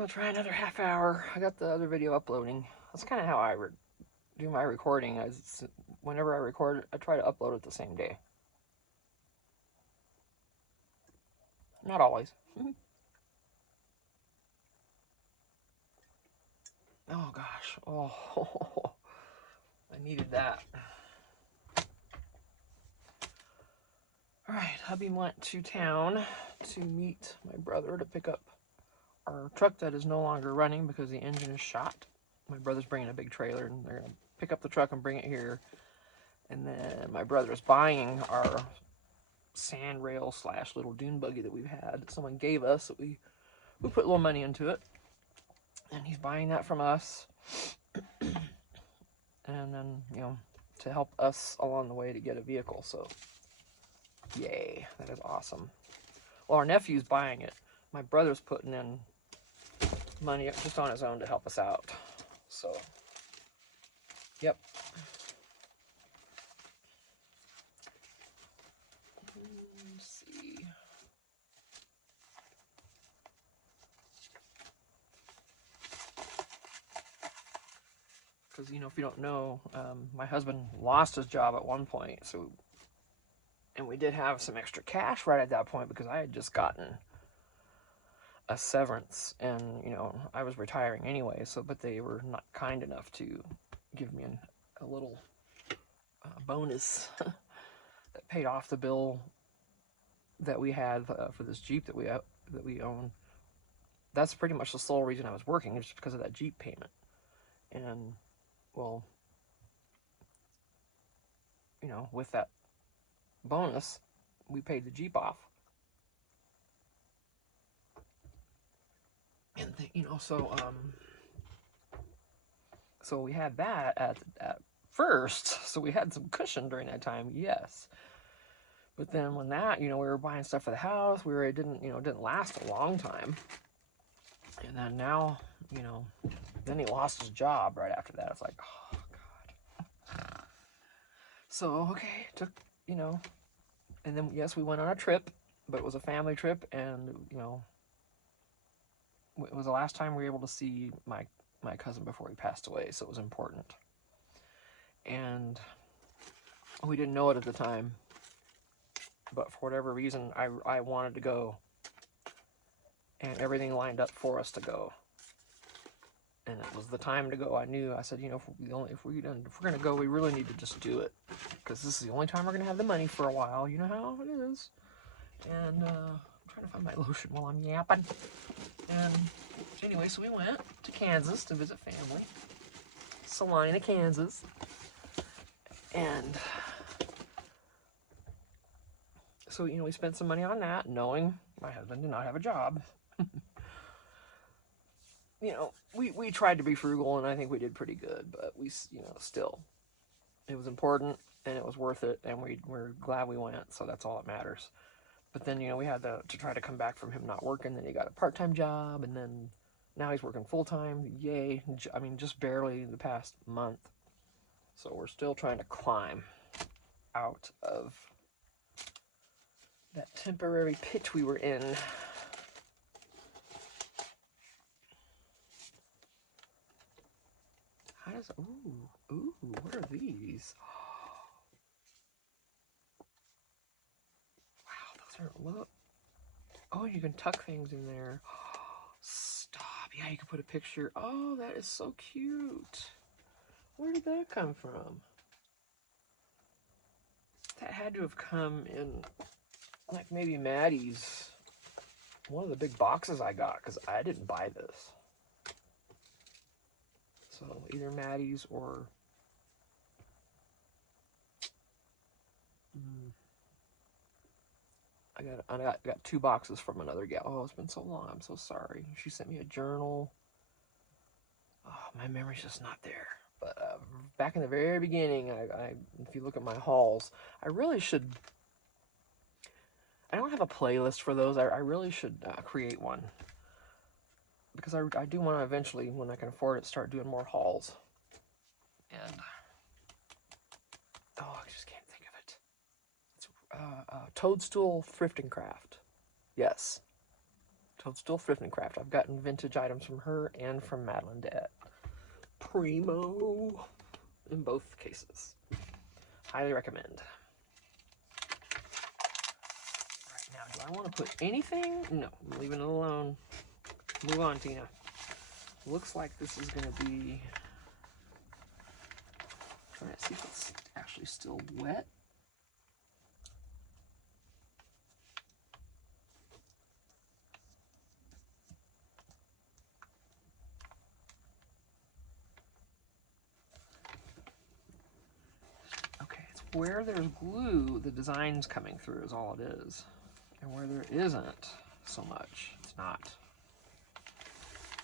I'll try another half hour. I got the other video uploading. That's kind of how I do my recording. Whenever I record, I try to upload it the same day. Not always. Oh gosh. Oh, I needed that. Alright, hubby went to town to meet my brother to pick up our truck that is no longer running because the engine is shot. My brother's bringing a big trailer and they're going to pick up the truck and bring it here. And then my brother is buying our sand rail / little dune buggy that we've had. Someone gave us, that we put a little money into it. And he's buying that from us. And then, to help us along the way to get a vehicle. So, yay, that is awesome. Well, our nephew's buying it. My brother's putting in money just on his own to help us out. So, yep. Let's see. Because, if you don't know, my husband lost his job at one point. And we did have some extra cash right at that point because I had just gotten a severance, and I was retiring anyway. But they were not kind enough to give me a little bonus that paid off the bill that we had for this Jeep that we own. That's pretty much the sole reason I was working, just because of that Jeep payment. And well, with that bonus, we paid the Jeep off. And so we had that at first, so we had some cushion during that time, yes. But then when that, we were buying stuff for the house, it didn't last a long time. And then now, then he lost his job right after that. It's like, oh God. So, okay, and then, yes, we went on a trip, but it was a family trip, and, it was the last time we were able to see my cousin before he passed away, so it was important. And we didn't know it at the time, but for whatever reason, I wanted to go, and everything lined up for us to go. And it was the time to go. I said, if we're gonna go, we really need to just do it, because this is the only time we're gonna have the money for a while. You know how it is. And I'm trying to find my lotion while I'm yapping. And anyway, so we went to Kansas to visit family, Salina, Kansas, and so we spent some money on that, knowing my husband did not have a job. We tried to be frugal, and I think we did pretty good, but we, still, it was important, and it was worth it, and we're glad we went, so that's all that matters. But then, we had to try to come back from him not working, then he got a part-time job, and then now he's working full-time, yay. I mean, just barely the past month. So we're still trying to climb out of that temporary pit we were in. How does, ooh, what are these? Wow, those are, look. Oh, you can tuck things in there. Stop. Yeah, you can put a picture. Oh, that is so cute. Where did that come from? That had to have come in, like, maybe Maddie's, one of the big boxes I got, because I didn't buy this. So either Maddie's or I got 2 boxes from another gal. Oh, it's been so long. I'm so sorry. She sent me a journal. Oh, my memory's just not there. But back in the very beginning, I if you look at my hauls, I really should. I don't have a playlist for those. I really should create one, because I do want to eventually, when I can afford it, start doing more hauls. And oh, I just can't think of it. It's Toadstool Thrift and Craft. Yes. So it's still Thrift and Craft. I've gotten vintage items from her and from Madeline Dad. Primo in both cases. Highly recommend. Right now, do I want to put anything? No, I'm leaving it alone. Move on, Tina. Looks like this is going to be... Trying to see if it's actually still wet. Okay, it's where there's glue, the design's coming through is all it is. And where there isn't so much, it's not.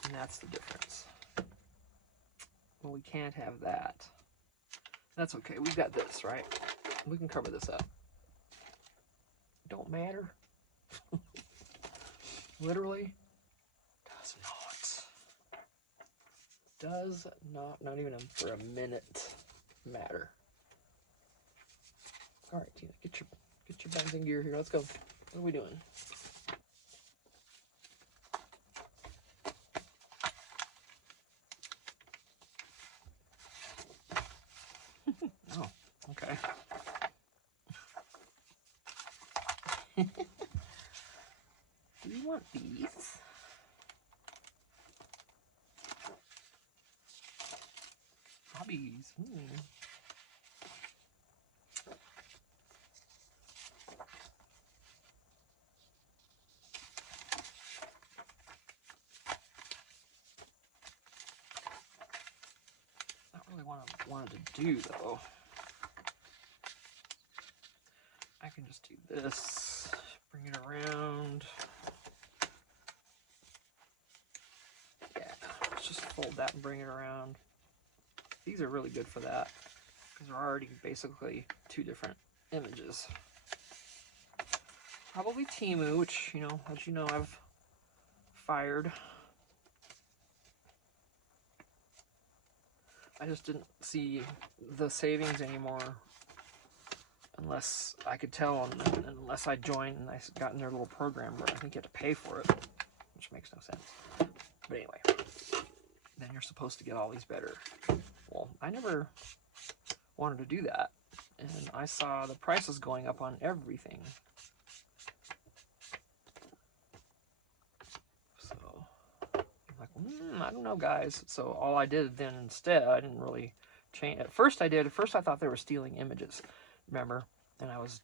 And that's the difference. Well, we can't have that. That's okay, we've got this, right? We can cover this up. Don't matter. Literally does not. Does not even for a minute matter. All right, Tina, get your bouncing gear here. Let's go. What are we doing? Oh, okay. Do you want these? Hobbies. Not really what I wanted to do though. I can just do this, bring it around. Yeah, let's just fold that and bring it around. These are really good for that because they're already basically two different images. Probably Temu, which, you know, as you know, I've fired. I just didn't see the savings anymore unless I could tell, unless I joined and I got in their little program where I think you have to pay for it, which makes no sense. But anyway, then you're supposed to get all these better. Well, I never wanted to do that, and I saw the prices going up on everything. So I'm like, I don't know, guys. So all I did then instead, I didn't really change. At first I thought they were stealing images, remember? And I was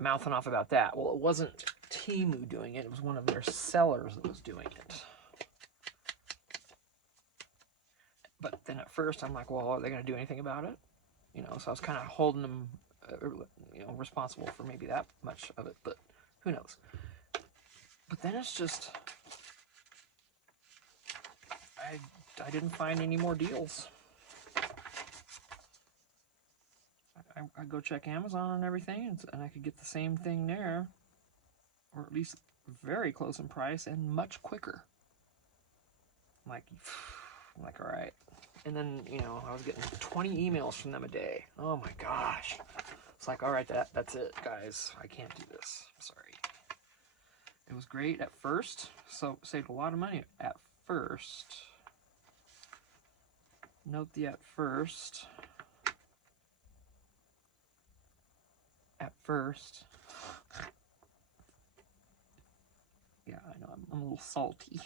mouthing off about that. Well, it wasn't Temu doing it. It was one of their sellers that was doing it. But then at first I'm like, well, are they going to do anything about it? You know, so I was kind of holding them, you know, responsible for maybe that much of it, but who knows? But then it's just, I didn't find any more deals. I go check Amazon and everything, and I could get the same thing there, or at least very close in price and much quicker. I'm like, all right. And then, you know, I was getting 20 emails from them a day. Oh my gosh. It's like, all right, that's it, guys. I can't do this. I'm sorry. It was great at first, so saved a lot of money at first. Note the at first. At first. Yeah, I know, I'm a little salty.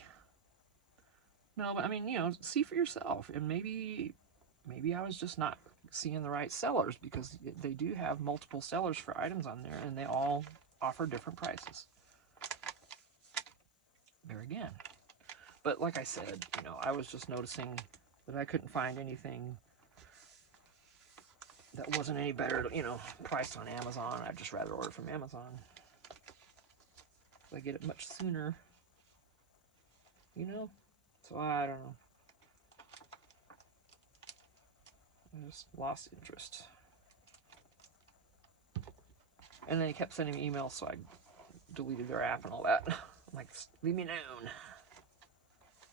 No, but I mean, you know, see for yourself. And maybe I was just not seeing the right sellers, because they do have multiple sellers for items on there, and they all offer different prices. There again. But like I said, you know, I was just noticing that I couldn't find anything that wasn't any better, you know, priced on Amazon. I'd just rather order from Amazon. I get it much sooner, you know? So I don't know. I just lost interest. And then he kept sending me emails, so I deleted their app and all that. I'm like, leave me alone.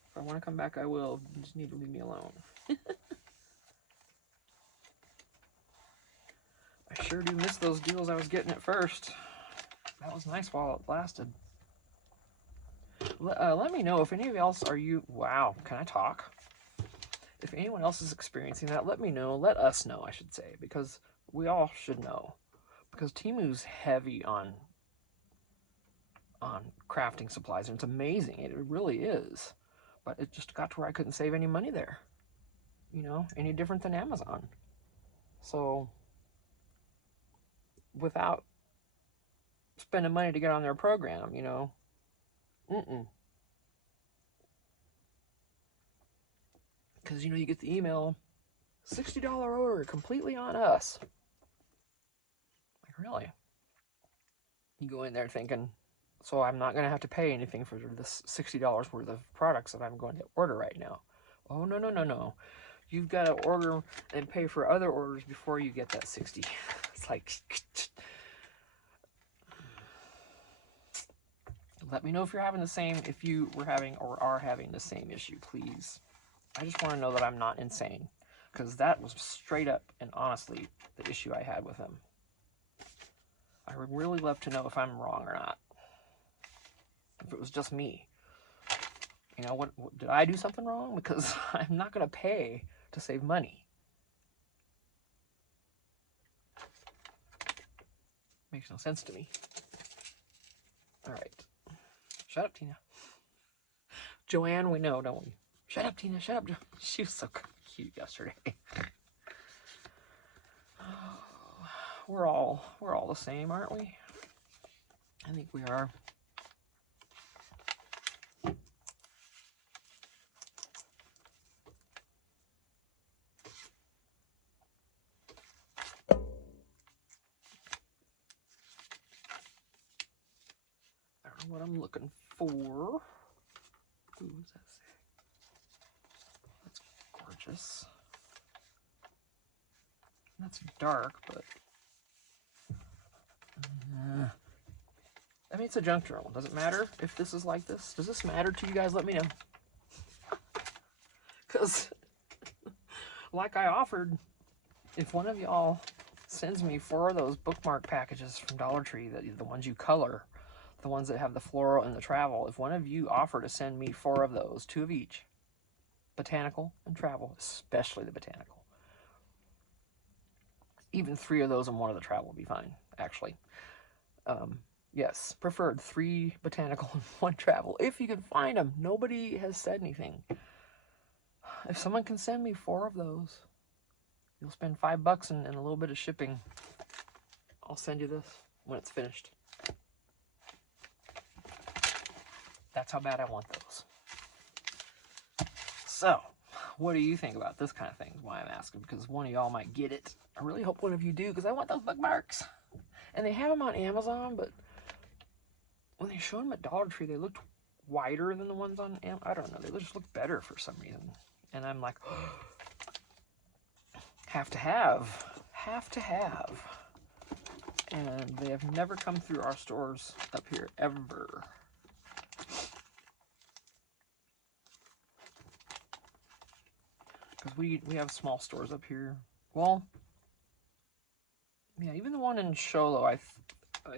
If I want to come back, I will. You just need to leave me alone. I sure do miss those deals I was getting at first. That was nice while it lasted. let me know if any of else are you. Wow, can I talk? If anyone else is experiencing that, let me know. Let us know, I should say, because we all should know. Because Temu's heavy on crafting supplies, and it's amazing. It really is. But it just got to where I couldn't save any money there. You know, any different than Amazon. So, without spending money to get on their program, you know, because, you know, you get the email, $60 order, completely on us. Like, really? You go in there thinking, so I'm not going to have to pay anything for this $60 worth of products that I'm going to order right now. Oh, no, no, no, no. You've got to order and pay for other orders before you get that 60. It's like, let me know if you're having the same, if you were having or are having the same issue, please. I just want to know that I'm not insane, because that was straight up and honestly the issue I had with him. I would really love to know if I'm wrong or not. If it was just me. You know, what did I do something wrong? Because I'm not going to pay to save money. Makes no sense to me. All right. Shut up, Tina. Joanne, we know, don't we? Shut up, Tina. Shut up. She was so cute yesterday. We're all the same, aren't we? I think we are. I don't know what I'm looking for. Ooh, what does that say? That's gorgeous. That's dark, but I mean, it's a junk journal. Does it matter if this is like this? Does this matter to you guys? Let me know. Because, like I offered, if one of y'all sends me 4 of those bookmark packages from Dollar Tree, the ones you color, the ones that have the floral and the travel, if one of you offer to send me 4 of those, 2 of each, botanical and travel, especially the botanical. Even 3 of those and 1 of the travel would be fine, actually. Yes, preferred 3 botanical and 1 travel, if you can find them. Nobody has said anything. If someone can send me 4 of those, you'll spend $5 and a little bit of shipping. I'll send you this when it's finished. That's how bad I want those. So, what do you think about this kind of thing? Is why I'm asking, because one of y'all might get it. I really hope one of you do, because I want those bookmarks. And they have them on Amazon, but when they showed them at Dollar Tree, they looked wider than the ones on Amazon. I don't know. They just look better for some reason. And I'm like, oh, have to have. And they have never come through our stores up here, ever. Because we have small stores up here. Well, yeah, even the one in Sholo, I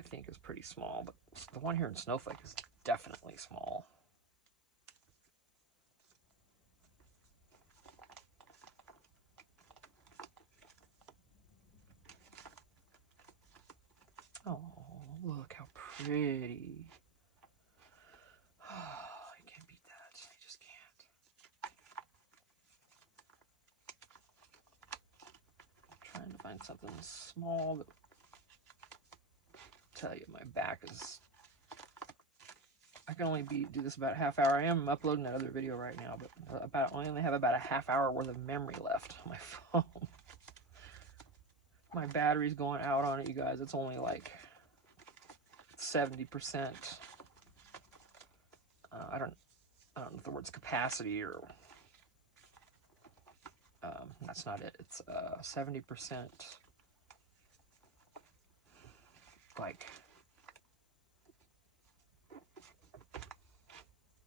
think is pretty small, but the one here in Snowflake is definitely small. Oh, look how pretty. Oh, you can't beat that. You just can't. I'm trying to find something small that tell you my back is. I can only do this about a half hour. I am uploading that other video right now, but I only have about a half hour worth of memory left on my phone. My battery's going out on it, you guys. It's only like 70%. I don't know if the word's capacity or that's not it. It's 70%. Like,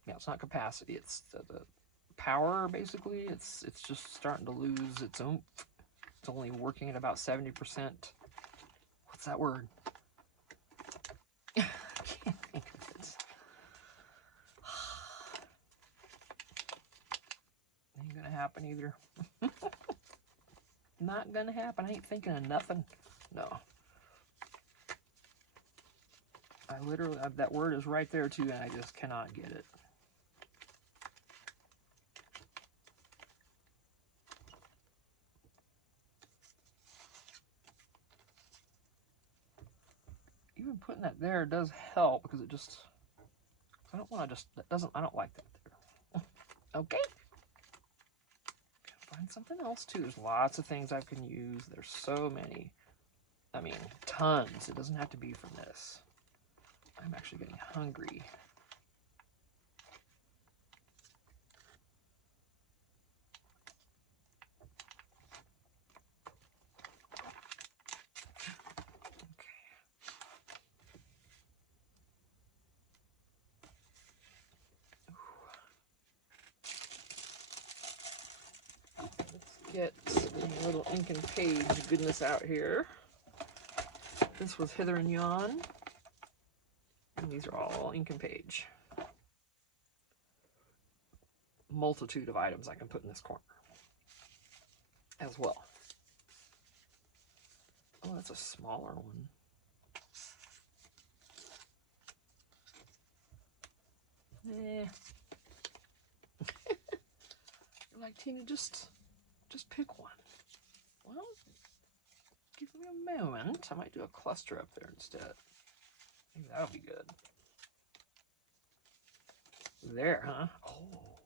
yeah, it's not capacity. It's the power, basically. It's just starting to lose its oomph. It's only working at about 70%. What's that word? I can't think of it. happen either. Not gonna happen. I ain't thinking of nothing. No. I literally, that word is right there too, and I just cannot get it. Even putting that there does help because it just, I don't want to just, that doesn't, I don't like that there. Okay. Find something else too. There's lots of things I can use. There's so many. I mean, tons. It doesn't have to be from this. I'm actually getting hungry. Get a little ink and page goodness out here. This was Hither and Yon. And these are all ink and page. Multitude of items I can put in this corner as well. Oh, that's a smaller one. Eh. You're like, Tina, just pick one. Well, give me a moment. I might do a cluster up there instead. Maybe that'll be good. There, huh? Oh.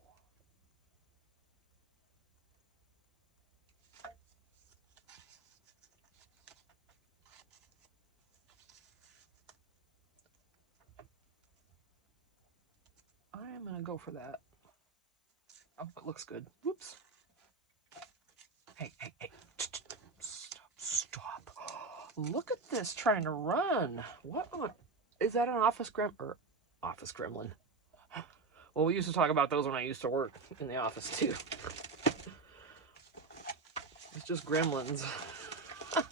I'm gonna go for that. Oh, it looks good. Whoops. Hey, hey, hey. Stop. Look at this trying to run. What on? Is that an office gremlin? Well, we used to talk about those when I used to work in the office too. It's just gremlins. Oh,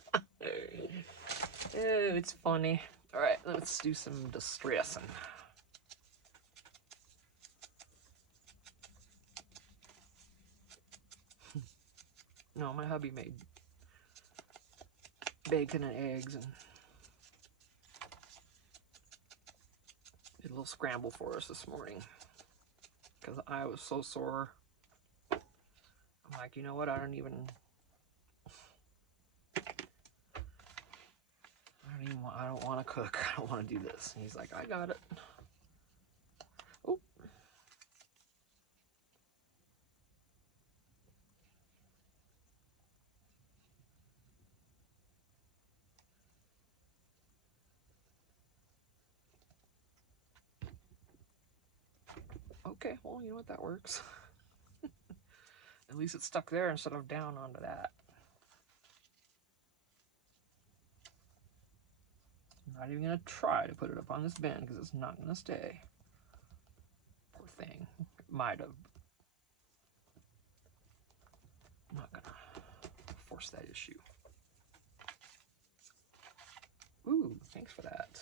it's funny. All right, let's do some distressing. No, my hubby made bacon and eggs and did a little scramble for us this morning because I was so sore. I'm like, you know what? I don't want to cook. I don't want to do this. And he's like, I got it. Oh. Okay, well, you know what? That works. At least it's stuck there instead of down onto that. I'm not even going to try to put it up on this bin because it's not going to stay. Poor thing. It might have. I'm not going to force that issue. Ooh, thanks for that.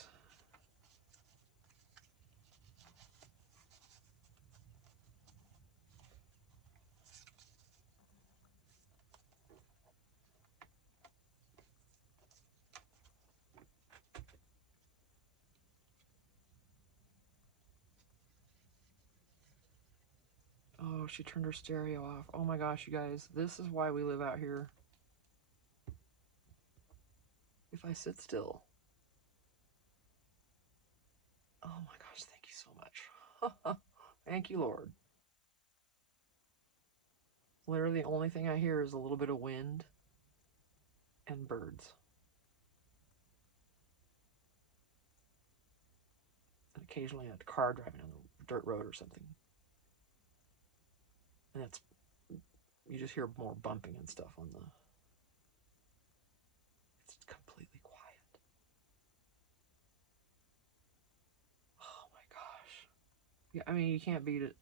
Oh, she turned her stereo off. Oh my gosh, you guys, this is why we live out here. If I sit still. Oh my gosh, thank you so much. Thank you, Lord. Literally the only thing I hear is a little bit of wind and birds. And occasionally a car driving on the dirt road or something. And that's, you just hear more bumping and stuff on the, it's completely quiet. Oh my gosh. Yeah, I mean, you can't beat it.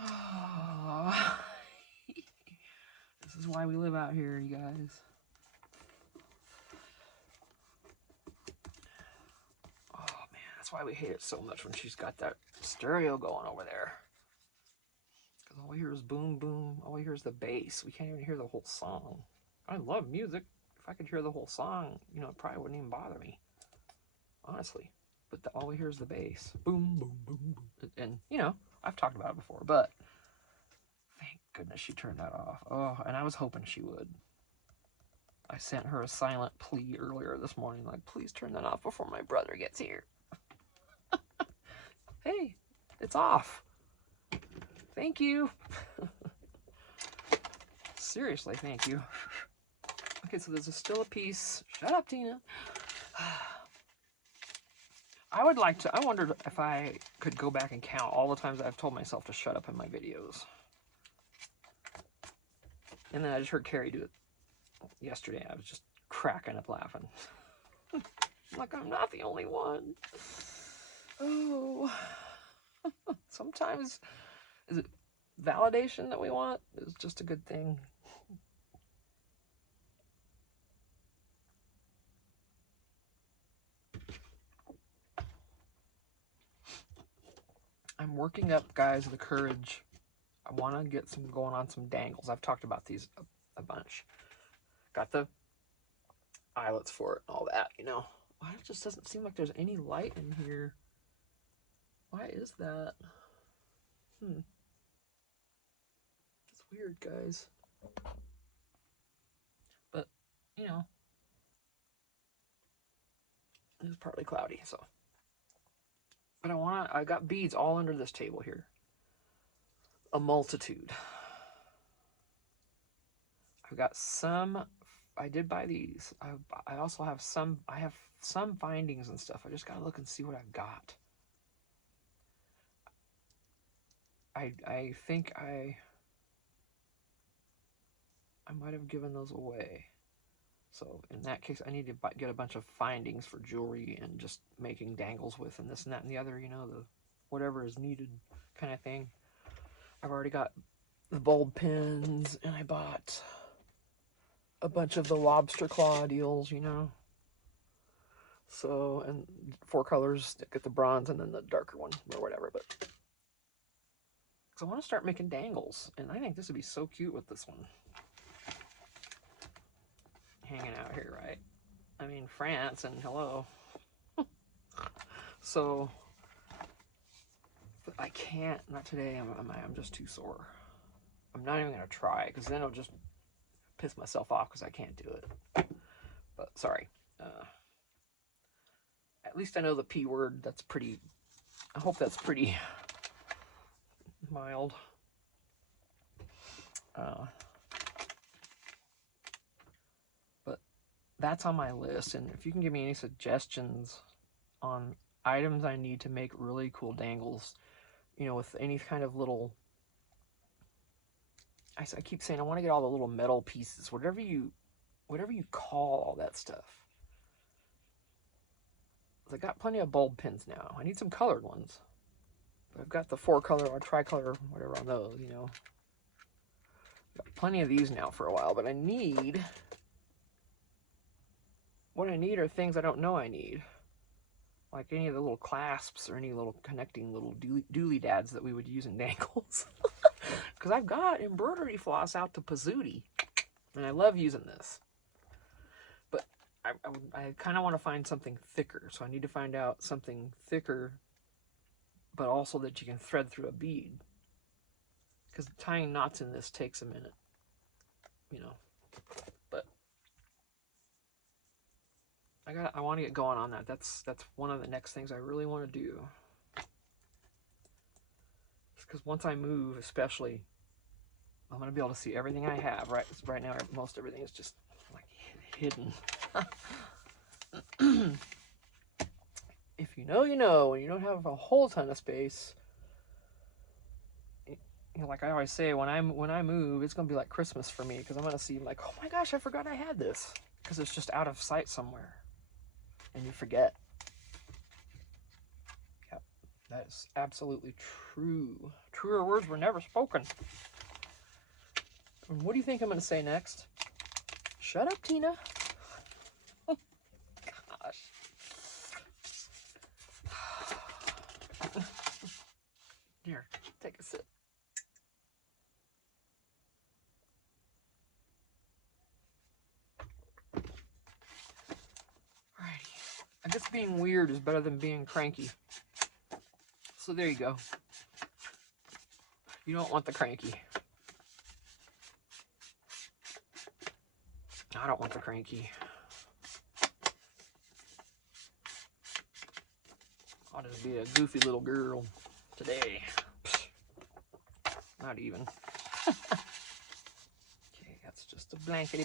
Oh. This is why we live out here, you guys. Oh man, that's why we hate it so much when she's got that stereo going over there. Because All we hear is boom, boom. All we hear is the bass. We can't even hear the whole song. I love music. If I could hear the whole song, you know, it probably wouldn't even bother me, honestly. But all we hear is the bass. Boom, boom, boom, boom. And, you know, I've talked about it before, but thank goodness she turned that off. Oh, and I was hoping she would. I sent her a silent plea earlier this morning, like, please turn that off before my brother gets here. Hey, it's off. Thank you. Seriously, thank you. Okay, so there's still a piece. Shut up, Tina. I wondered if I could go back and count all the times I've told myself to shut up in my videos. And then I just heard Carrie do it yesterday. I was just cracking up laughing. Like, I'm not the only one. Oh. Sometimes, is it validation that we want? It's just a good thing. I'm working up, guys, the courage. I want to get some going on some dangles. I've talked about these a bunch. Got the eyelets for it and all that, you know. Why it just doesn't seem like there's any light in here? Why is that? It's weird, guys. But, you know, it's partly cloudy, so. But I got beads all under this table here. A multitude. I've got some, I did buy these. I also have some, I have some findings and stuff. I just gotta look and see what I've got. I think I might have given those away. So in that case, I need to get a bunch of findings for jewelry and just making dangles with and this and that and the other, you know, the whatever is needed kind of thing. I've already got the bulb pins, and I bought a bunch of the lobster claw deals, you know. So, and 4 colors, get the bronze and then the darker one or whatever, but because I want to start making dangles, and I think this would be so cute with this one. Hanging out here, right? I mean, France, and hello. So, but I can't, not today, I'm just too sore. I'm not even going to try, because then I'll just piss myself off because I can't do it. But, sorry. At least I know the P word. That's pretty, I hope that's pretty mild. But that's on my list, and if you can give me any suggestions on items I need to make really cool dangles, you know, with any kind of little, I keep saying I want to get all the little metal pieces, whatever you call all that stuff. I got plenty of bulb pins now. I need some colored ones, but I've got the 4 color or tricolor, whatever on those, you know. Got plenty of these now for a while, but what I need are things I don't know I need. Like any of the little clasps or any little connecting little dooley dads that we would use in dangles. Because I've got embroidery floss out to Pazootie, and I love using this. But I kind of want to find something thicker, so I need to find out something thicker, but also that you can thread through a bead. Because tying knots in this takes a minute, you know. But I want to get going on that. That's one of the next things I really want to do. Because once I move, especially, I'm going to be able to see everything I have. Right now, most everything is just like hidden. If you know, you know. When you don't have a whole ton of space, you know, like I always say, when I move, it's going to be like Christmas for me, because I'm going to see like, oh my gosh, I forgot I had this, because it's just out of sight somewhere, and you forget. Yep, that is absolutely true. Truer words were never spoken. And what do you think I'm going to say next? Shut up, Tina. Gosh. Here, take a sip. being weird is better than being cranky. So there you go. You don't want the cranky. I don't want the cranky. I'll just be a goofy little girl today. Psh, not even. Okay, that's just a blankety.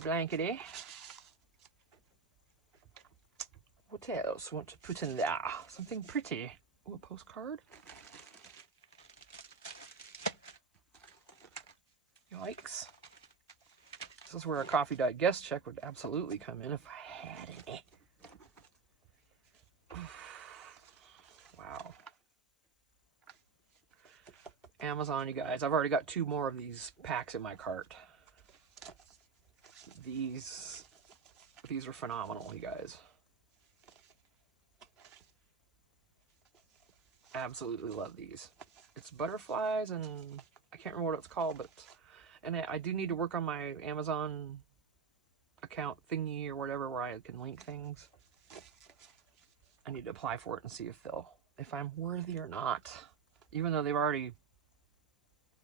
What else want to put in there? Something pretty. Oh, a postcard? Yikes. This is where a coffee dyed guest check would absolutely come in if I had any. Wow. Amazon, you guys. I've already got 2 more of these packs in my cart. These are phenomenal, you guys. Absolutely love these. It's butterflies, and I can't remember what it's called, but I do need to work on my Amazon account thingy or whatever where I can link things. I need to apply for it and see if I'm worthy or not, even though they've already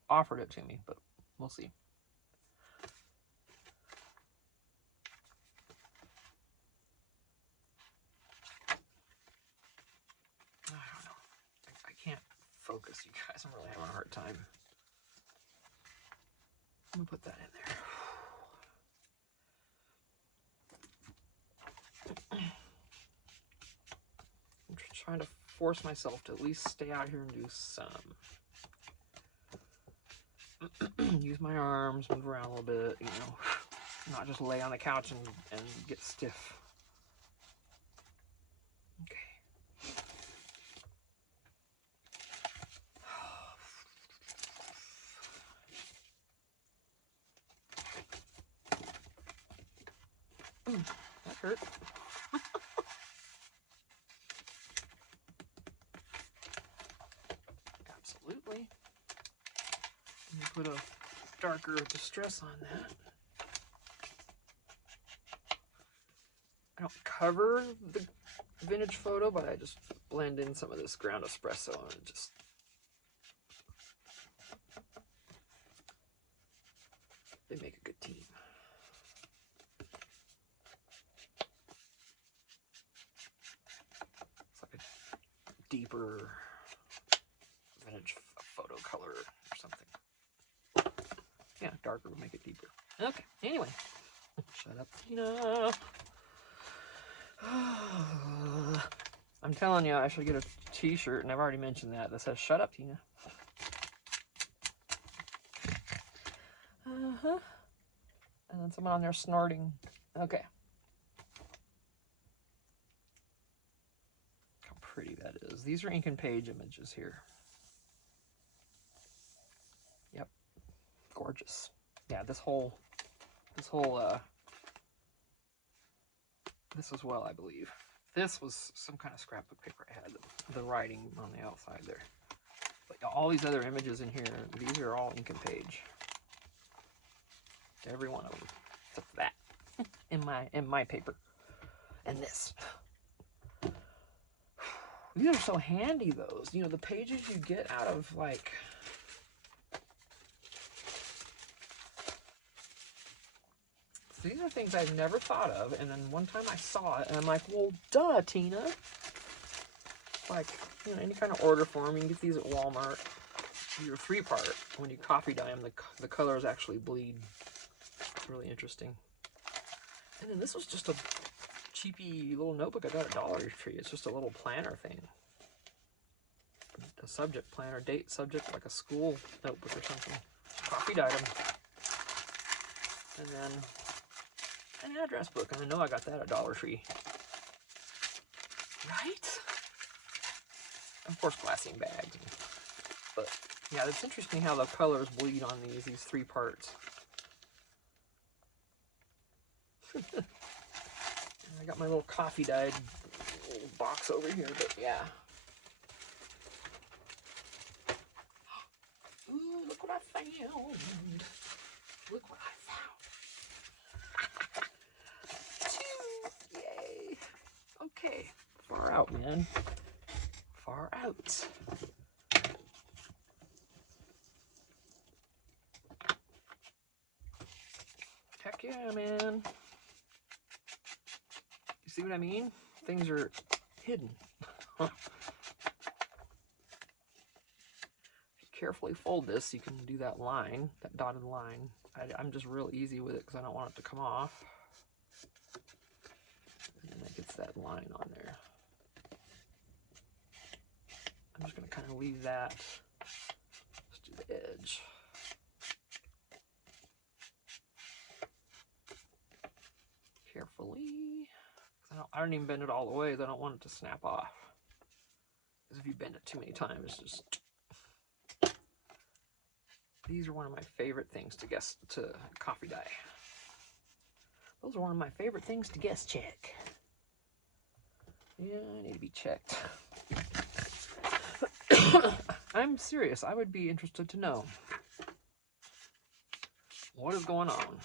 offered it to me, but we'll see. I don't know. I can't focus, you guys. I'm really having a hard time. I'm gonna put that in there. I'm trying to force myself to at least stay out here and do some. Use my arms, move around a little bit, you know, not just lay on the couch and get stiff. Okay. That hurt. Absolutely. Let me put a darker distress on that. I don't cover the vintage photo, but I just blend in some of this ground espresso and just they make a good team. It's like a deeper vintage photo color or something. Yeah, darker would make it deeper. Okay, anyway. Shut up, Tina. I'm telling you, I should get a t-shirt, and I've already mentioned that says, "Shut up, Tina." And then someone on there snorting. Okay. How pretty that is. These are ink and page images here. Yep. Gorgeous. Yeah, this as well, I believe. This was some kind of scrapbook paper I had, the writing on the outside there. But all these other images in here, these are all ink and page. Every one of them, except for that, in my paper. And this. These are so handy, those. You know, the pages you get out of, like, these are things I've never thought of, and then one time I saw it, and I'm like, well, duh, Tina. Like, you know, any kind of order form, you can get these at Walmart. You're 3-part. When you coffee dye them, the colors actually bleed. It's really interesting. And then this was just a cheapy little notebook I got at Dollar Tree. It's just a little planner thing. A subject planner, date subject, like a school notebook or something. Coffee dyed them. And then an address book. And I know I got that at Dollar Tree. Right? Of course, glassine bags. But yeah, it's interesting how the colors bleed on these 3 parts. I got my little coffee dyed little box over here, but yeah. Ooh, look what I found. Look what I found. Yay. Okay, far out. out, man. Far out. Heck yeah, man. You see what I mean? Things are hidden. Carefully fold this so you can do that line, that dotted line. I'm just real easy with it because I don't want it to come off. And then that gets that line on there. I'm just going to kind of leave that. Let's do the edge. Carefully. I don't even bend it all the way. I don't want it to snap off. Because if you bend it too many times, it's just... These are one of my favorite things to coffee dye. Those are one of my favorite things to guest check. Yeah, I need to be checked. I'm serious. I would be interested to know what is going on.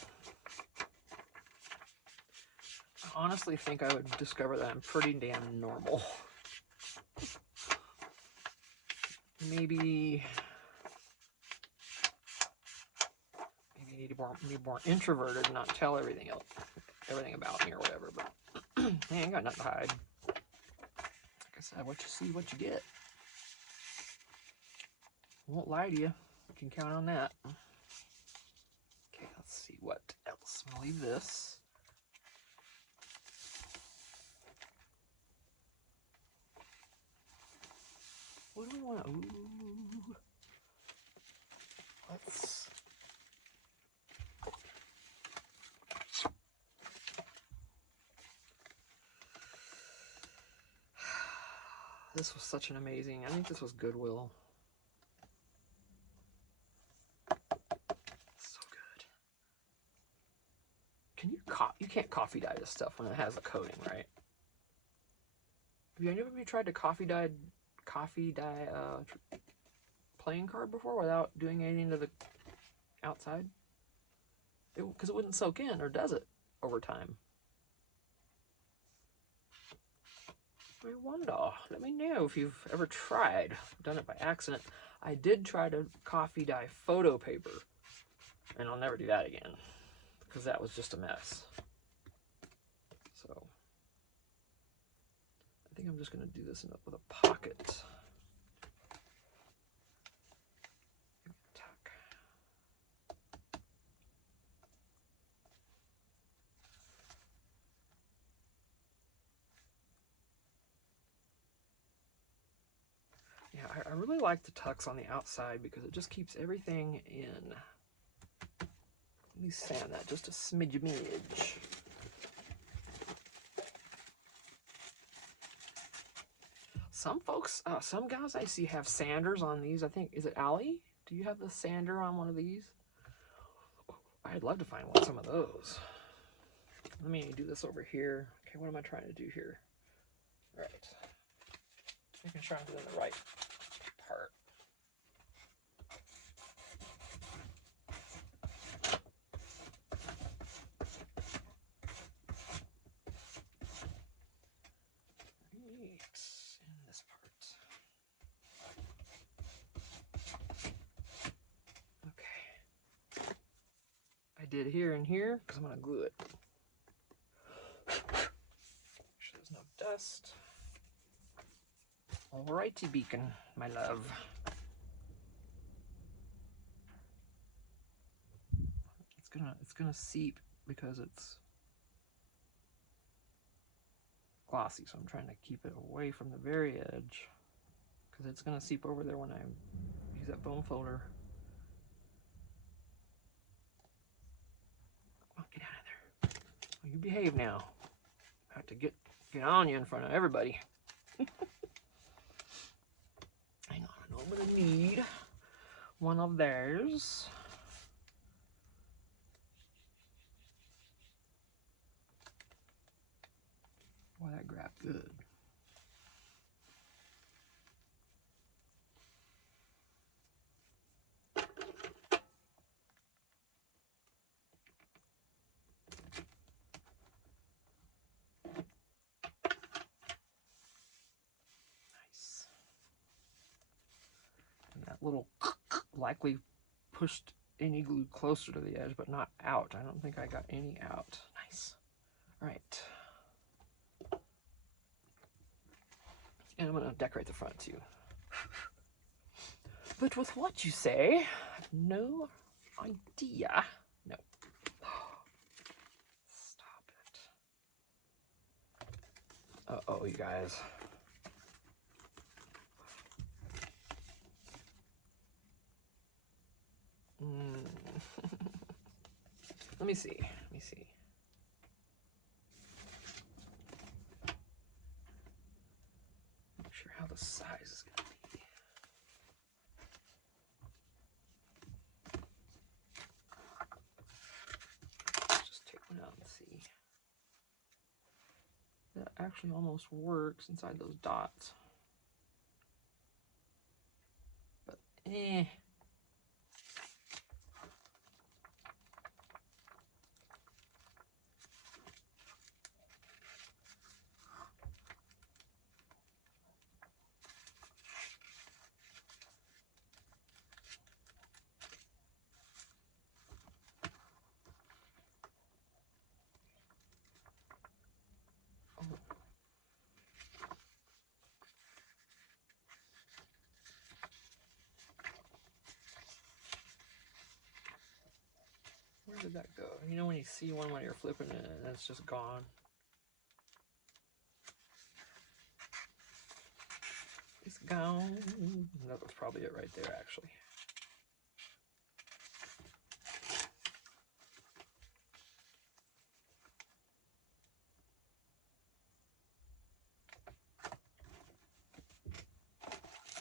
I honestly think I would discover that I'm pretty damn normal. Maybe I need to be more introverted and not tell everything about me or whatever. But I ain't got nothing to hide. Like I said, what you see, what you get. I won't lie to you. You can count on that. Okay, let's see what else. I'm gonna leave this. What do we want? Ooh. Let's. This was such an amazing. I think this was Goodwill. So good. Can you you can't coffee dye this stuff when it has a coating, right? Have you ever tried to coffee dye playing card before without doing anything to the outside? Because it wouldn't soak in, or does it, over time? I wonder. Let me know if you've ever tried. Done it by accident. I did try to coffee dye photo paper, and I'll never do that again because that was just a mess. So I think I'm just going to do this with a pocket. Yeah, I really like the tucks on the outside because it just keeps everything in. Let me sand that just a smidge. Some folks, some guys I see have sanders on these. I think, is it Allie? Do you have the sander on one of these? I'd love to find some of those. Let me do this over here. Okay, what am I trying to do here? Right. Making sure I'm doing the right part. In this part. Okay. I did here and here because I'm going to glue it. Make sure there's no dust. Alrighty, Beacon, my love. It's gonna seep because it's glossy, so I'm trying to keep it away from the very edge because it's gonna seep over there when I use that foam folder. Come on, get out of there. Well, you behave now. I have to get on you in front of everybody. Hang on, I know I'm gonna need one of theirs. Boy, that grabbed good. little likely pushed any glue closer to the edge, but not out. I don't think I got any out. Nice. All right. And I'm going to decorate the front too. But with what you say, I have no idea. No. Stop it. Uh-oh, you guys. Let me see. Let me see. Not sure how the size is going to be. Let's just take one out and see. That actually almost works inside those dots. But, eh. Where did that go? You know when you see one when you're flipping it and it's just gone? It's gone. That was probably it right there, actually.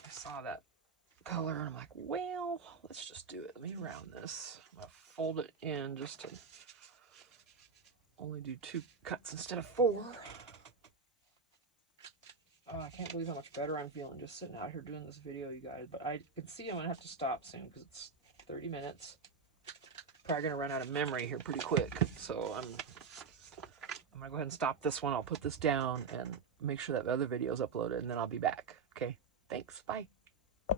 I saw that color and I'm like, well, let's just do it. Let me round this. I'm gonna fold it in just to only do 2 cuts instead of 4. Oh, I can't believe how much better I'm feeling just sitting out here doing this video, you guys. But I can see I'm gonna have to stop soon because it's 30 minutes. Probably gonna run out of memory here pretty quick. So I'm gonna go ahead and stop this one. I'll put this down and make sure that the other video is uploaded, and then I'll be back. Okay, thanks, bye.